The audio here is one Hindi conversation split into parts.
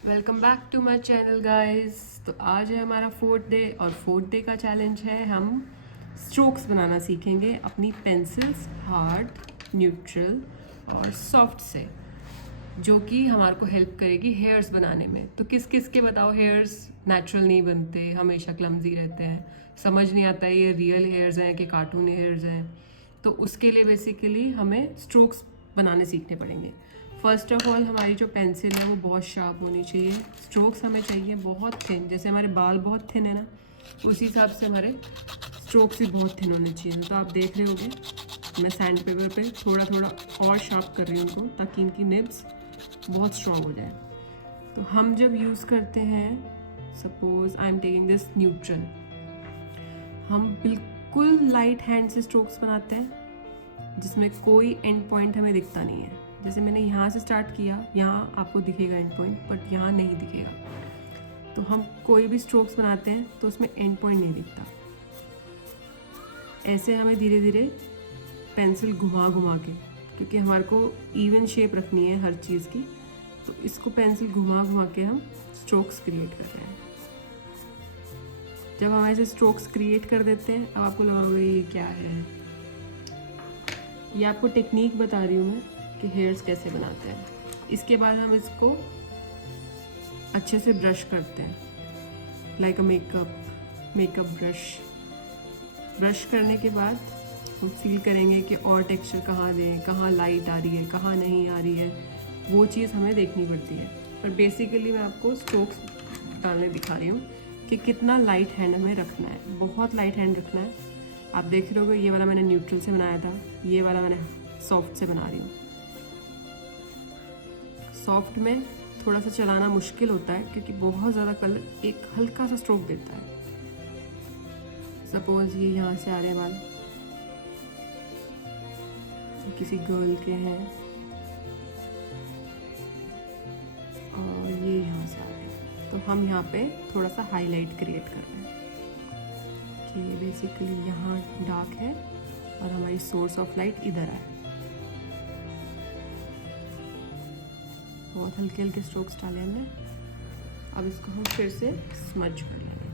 Welcome back to my channel guys. तो आज है हमारा फोर्थ डे और फोर्थ डे का चैलेंज है हम स्ट्रोक्स बनाना सीखेंगे अपनी पेंसिल्स हार्ड, न्यूट्रल और सॉफ्ट से, जो कि हमारे को हेल्प करेगी हेयर्स बनाने में। तो किस किस के बताओ हेयर्स नेचुरल नहीं बनते, हमेशा क्लमजी रहते हैं, समझ नहीं आता है ये रियल हेयर्स हैं कि कार्टून हेयर्स हैं। तो उसके लिए बेसिकली हमें स्ट्रोक्स बनाने सीखने पड़ेंगे। फर्स्ट ऑफ ऑल हमारी जो पेंसिल है वो बहुत शार्प होनी चाहिए। स्ट्रोक्स हमें चाहिए बहुत थिन, जैसे हमारे बाल बहुत थिन है ना, उसी हिसाब से हमारे स्ट्रोक्स भी बहुत थिन होने चाहिए। तो आप देख रहे होगे मैं सैंड पेपर पे थोड़ा थोड़ा और शार्प कर रही हूँ उनको, ताकि इनकी निब्स बहुत स्ट्रॉन्ग हो जाए। तो हम जब यूज़ करते हैं, suppose I am taking this neutral, हम बिल्कुल लाइट हैंड से स्ट्रोक्स बनाते हैं जिसमें कोई एंड पॉइंट हमें दिखता नहीं है। जैसे मैंने यहाँ से स्टार्ट किया, यहाँ आपको दिखेगा एंड पॉइंट, बट यहाँ नहीं दिखेगा। तो हम कोई भी स्ट्रोक्स बनाते हैं तो उसमें एंड पॉइंट नहीं दिखता। ऐसे हमें धीरे धीरे पेंसिल घुमा घुमा के, क्योंकि हमारे को इवन शेप रखनी है हर चीज़ की, तो इसको पेंसिल घुमा घुमा के हम स्ट्रोक्स क्रिएट कर रहे हैं। जब हम ऐसे स्ट्रोक्स क्रिएट कर देते हैं, अब आपको लगा ये क्या है, ये आपको टेक्निक बता रही हूँ मैं कि हेयर्स कैसे बनाते हैं। इसके बाद हम इसको अच्छे से ब्रश करते हैं, लाइक अ मेकअप ब्रश करने के बाद हम फील करेंगे कि और टेक्सचर कहाँ दें, कहाँ लाइट आ रही है, कहाँ नहीं आ रही है, वो चीज़ हमें देखनी पड़ती है। पर बेसिकली मैं आपको स्ट्रोक्स डालने दिखा रही हूँ कि कितना लाइट हैंड हमें रखना है। बहुत लाइट हैंड रखना है। आप देख रहे होगे ये वाला मैंने न्यूट्रल से बनाया था, ये वाला मैंने सॉफ्ट से बना रही हूँ। सॉफ्ट में थोड़ा सा चलाना मुश्किल होता है क्योंकि बहुत ज़्यादा कलर एक हल्का सा स्ट्रोक देता है। सपोज ये यहाँ से आ रहे बाल, किसी गर्ल के हैं, और ये यहाँ से आ रहे हैं, तो हम यहाँ पे थोड़ा सा हाईलाइट क्रिएट कर रहे हैं कि बेसिकली यहाँ डार्क है और हमारी सोर्स ऑफ लाइट इधर है। बहुत हल्के हल्के स्ट्रोक्स डाले हमने। अब इसको हम फिर से स्मज कर लेंगे।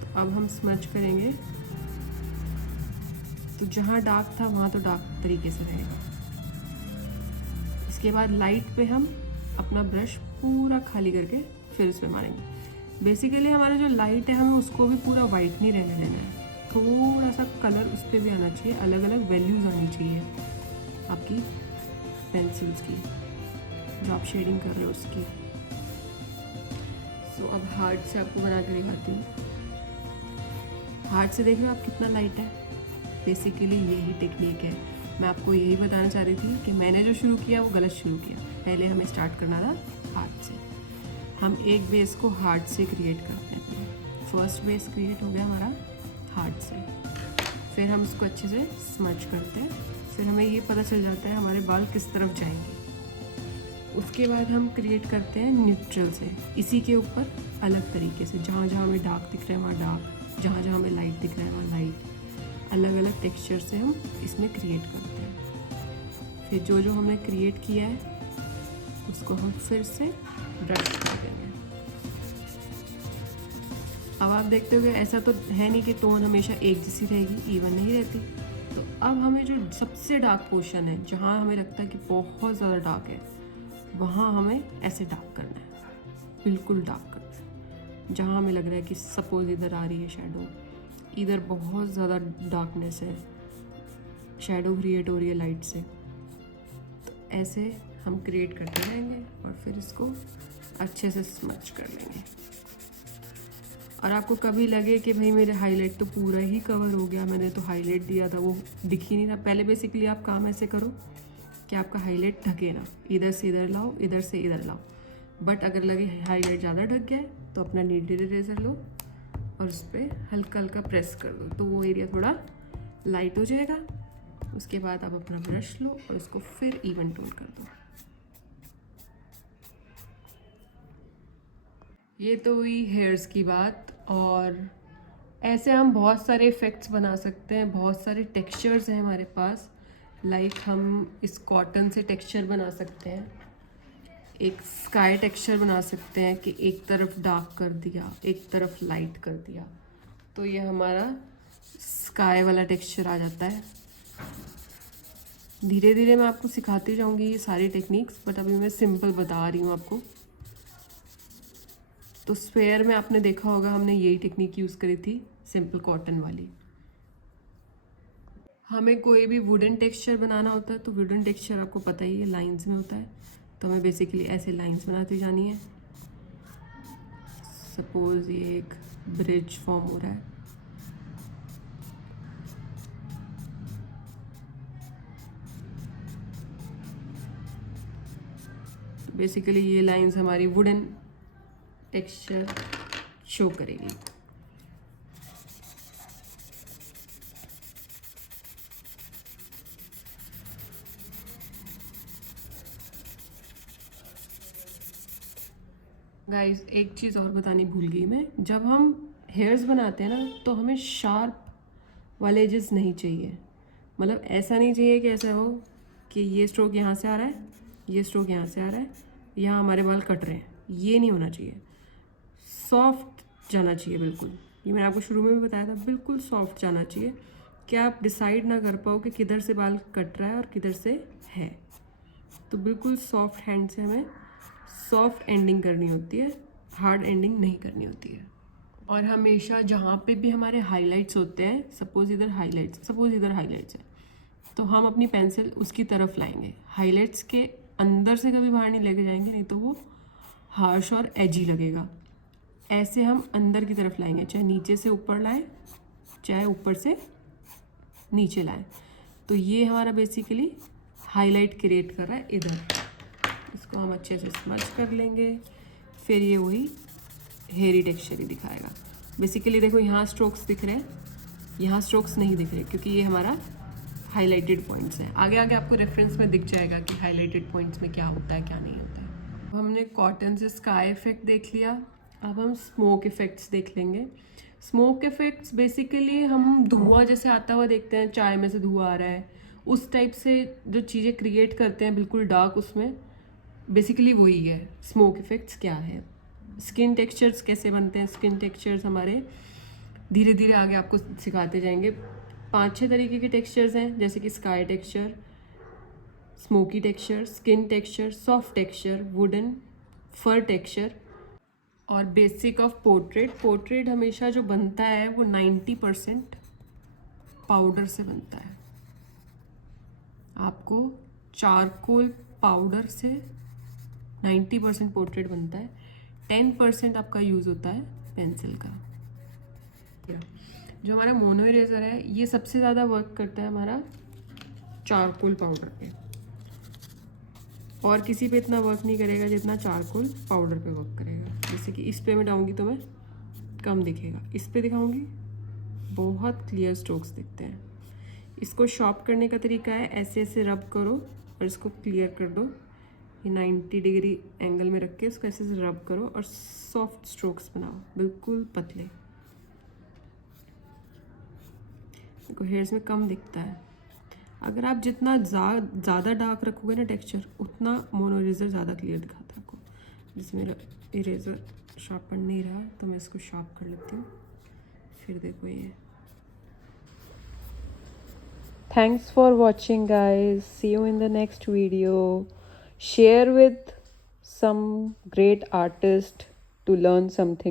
तो अब हम स्मज करेंगे तो जहाँ डार्क था वहाँ तो डार्क तरीके से रहेगा। इसके बाद लाइट पे हम अपना ब्रश पूरा खाली करके फिर उस पर मारेंगे। बेसिकली हमारा जो लाइट है हमें उसको भी पूरा वाइट नहीं रहने देना है, थोड़ा सा कलर उस पर भी आना चाहिए, अलग अलग वैल्यूज़ आनी चाहिए आपकी पेंसिल्स की, जो आप शेडिंग कर रहे हो उसकी। सो अब हार्ड से आपको बना के दिखाती हूँ। हार्ड से देख रहे हो आप कितना लाइट है। बेसिकली यही टेक्निक है। मैं आपको यही बताना चाह रही थी कि मैंने जो शुरू किया वो गलत शुरू किया। पहले हमें स्टार्ट करना था हार्ड से। हम एक बेस को हार्ड से क्रिएट करते हैं। फर्स्ट बेस क्रिएट हो गया हमारा हार्ड से, फिर हम इसको अच्छे से स्मच करते हैं, फिर हमें ये पता चल जाता है हमारे बाल किस तरफ जाएंगे। उसके बाद हम क्रिएट करते हैं न्यूट्रल से, इसी के ऊपर अलग तरीके से, जहाँ जहाँ हमें डार्क दिख रहा है वहाँ डार्क, जहाँ जहाँ हमें लाइट दिख रहा है वहाँ लाइट, अलग अलग टेक्सचर से हम इसमें क्रिएट करते हैं। फिर जो जो हमने क्रिएट किया है उसको हम फिर से ब्रश कर देंगे। अब आप देखते हो ऐसा तो है नहीं कि टोन हमेशा एक जैसी रहेगी, इवन नहीं रहती। तो अब हमें जो सबसे डार्क पोर्शन है, जहाँ हमें लगता है कि बहुत ज़्यादा डार्क है, वहाँ हमें ऐसे डार्क करना है, बिल्कुल डार्क करना है। जहाँ हमें लग रहा है कि सपोज इधर आ रही है शेडो, इधर बहुत ज़्यादा डार्कनेस है, शेडो क्रिएट हो रही है लाइट से, तो ऐसे हम क्रिएट करते रहेंगे और फिर इसको अच्छे से स्मच कर लेंगे। और आपको कभी लगे कि भाई मेरे हाईलाइट तो पूरा ही कवर हो गया, मैंने तो हाईलाइट दिया था वो दिख ही नहीं रहा, पहले बेसिकली आप काम ऐसे करो कि आपका हाईलाइट ढके ना, इधर से इधर लाओ, इधर से इधर लाओ। बट अगर लगे हाईलाइट ज़्यादा ढक गया है तो अपना नीडल इरेजर लो और उस पर हल्का हल्का प्रेस कर दो, तो वो एरिया थोड़ा लाइट हो जाएगा। उसके बाद आप अपना ब्रश लो और इसको फिर इवन टोन कर दो। ये तो हुई हेयर्स की बात। और ऐसे हम बहुत सारे इफ़ेक्ट्स बना सकते हैं, बहुत सारे टेक्सचर्स हैं हमारे पास। लाइक हम इस कॉटन से टेक्सचर बना सकते हैं, एक स्काई टेक्सचर बना सकते हैं कि एक तरफ डार्क कर दिया, एक तरफ लाइट कर दिया, तो ये हमारा स्काई वाला टेक्सचर आ जाता है। धीरे धीरे मैं आपको सिखाती जाऊंगी ये सारी टेक्निक्स, बट अभी मैं सिंपल बता रही हूँ आपको। तो स्क्वायर में आपने देखा होगा हमने यही टेक्निक यूज़ करी थी, सिंपल कॉटन वाली। हमें कोई भी वुडन टेक्सचर बनाना होता है तो वुडन टेक्सचर आपको पता ही है लाइंस में होता है, तो हमें बेसिकली ऐसे लाइंस बनाती जानी है। सपोज ये एक ब्रिज फॉर्म हो रहा है, तो बेसिकली ये लाइंस हमारी वुडन टेक्सचर शो करेगी। गाइस एक चीज़ और बतानी भूल गई मैं, जब हम हेयर्स बनाते हैं ना तो हमें शार्प वाले एजेस नहीं चाहिए। मतलब ऐसा नहीं चाहिए कि ऐसा हो कि ये स्ट्रोक यहाँ से आ रहा है, ये स्ट्रोक यहाँ से आ रहा है, यहाँ हमारे बाल कट रहे हैं, ये नहीं होना चाहिए। सॉफ्ट जाना चाहिए बिल्कुल, ये मैंने आपको शुरू में भी बताया था, बिल्कुल सॉफ्ट जाना चाहिए कि आप डिसाइड ना कर पाओ कि किधर से बाल कट रहा है और किधर से है। तो बिल्कुल सॉफ्ट हैंड से हमें सॉफ्ट एंडिंग करनी होती है, हार्ड एंडिंग नहीं करनी होती है। और हमेशा जहाँ पे भी हमारे हाइलाइट्स होते हैं, सपोज इधर हाइलाइट्स है, तो हम अपनी पेंसिल उसकी तरफ लाएंगे। हाइलाइट्स के अंदर से कभी बाहर नहीं लेके जाएंगे, नहीं तो वो हार्श और एजी लगेगा। ऐसे हम अंदर की तरफ लाएंगे, चाहे नीचे से ऊपर लाएं, चाहे ऊपर से नीचे लाएं। तो ये हमारा बेसिकली हाईलाइट क्रिएट कर रहा है इधर। इसको हम अच्छे से स्मच कर लेंगे, फिर ये वही हेयरी टेक्सचर ही दिखाएगा। बेसिकली देखो यहाँ स्ट्रोक्स दिख रहे हैं, यहाँ स्ट्रोक्स नहीं दिख रहे क्योंकि ये हमारा हाइलाइटेड पॉइंट्स हैं। आगे आगे आपको रेफरेंस में दिख जाएगा कि हाइलाइटेड पॉइंट्स में क्या होता है क्या नहीं होता है। हमने कॉटन से स्काई इफेक्ट देख लिया, अब हम स्मोक इफेक्ट्स देख लेंगे। स्मोक इफेक्ट्स बेसिकली हम धुआं जैसे आता हुआ देखते हैं, चाय में से धुआं आ रहा है, उस टाइप से जो चीज़ें क्रिएट करते हैं बिल्कुल डार्क, उसमें बेसिकली वही है स्मोक इफेक्ट्स क्या है। स्किन टेक्सचर्स कैसे बनते हैं, स्किन टेक्सचर्स हमारे धीरे धीरे आगे आपको सिखाते जाएंगे। 5-6 तरीके के टेक्सचर्स हैं, जैसे कि sky texture, smoky texture, skin texture, soft texture, wooden, fur texture और बेसिक ऑफ पोर्ट्रेट। पोर्ट्रेट हमेशा जो बनता है वो 90% पाउडर से बनता है। आपको चारकोल पाउडर से 90% पोर्ट्रेट बनता है, 10% आपका यूज़ होता है पेंसिल का। जो हमारा मोनो इरेजर है ये सबसे ज़्यादा वर्क करता है हमारा चारकोल पाउडर पे, और किसी पे इतना वर्क नहीं करेगा जितना चारकोल पाउडर पे वर्क करेगा। जैसे कि इस पे मैं डालूंगी तो मैं कम दिखेगा, इस पे दिखाऊंगी बहुत क्लियर स्ट्रोक्स दिखते हैं। इसको शॉर्प करने का तरीका है, ऐसे ऐसे रब करो और इसको क्लियर कर दो। ये 90 डिग्री एंगल में रख के इसको ऐसे से रब करो और सॉफ्ट स्ट्रोक्स बनाओ, बिल्कुल पतले। देखो हेयर्स में कम दिखता है। अगर आप जितना ज़्यादा डार्क रखोगे ना टेक्सचर, उतना मोनो इरेजर ज़्यादा क्लियर दिखाता है आपको। जिसमें मेरा इरेजर शार्पन नहीं रहा तो मैं इसको शार्प कर लेती हूँ। फिर देखो ये। Thanks for watching guys, see you in the next video. Share with some great artist to learn something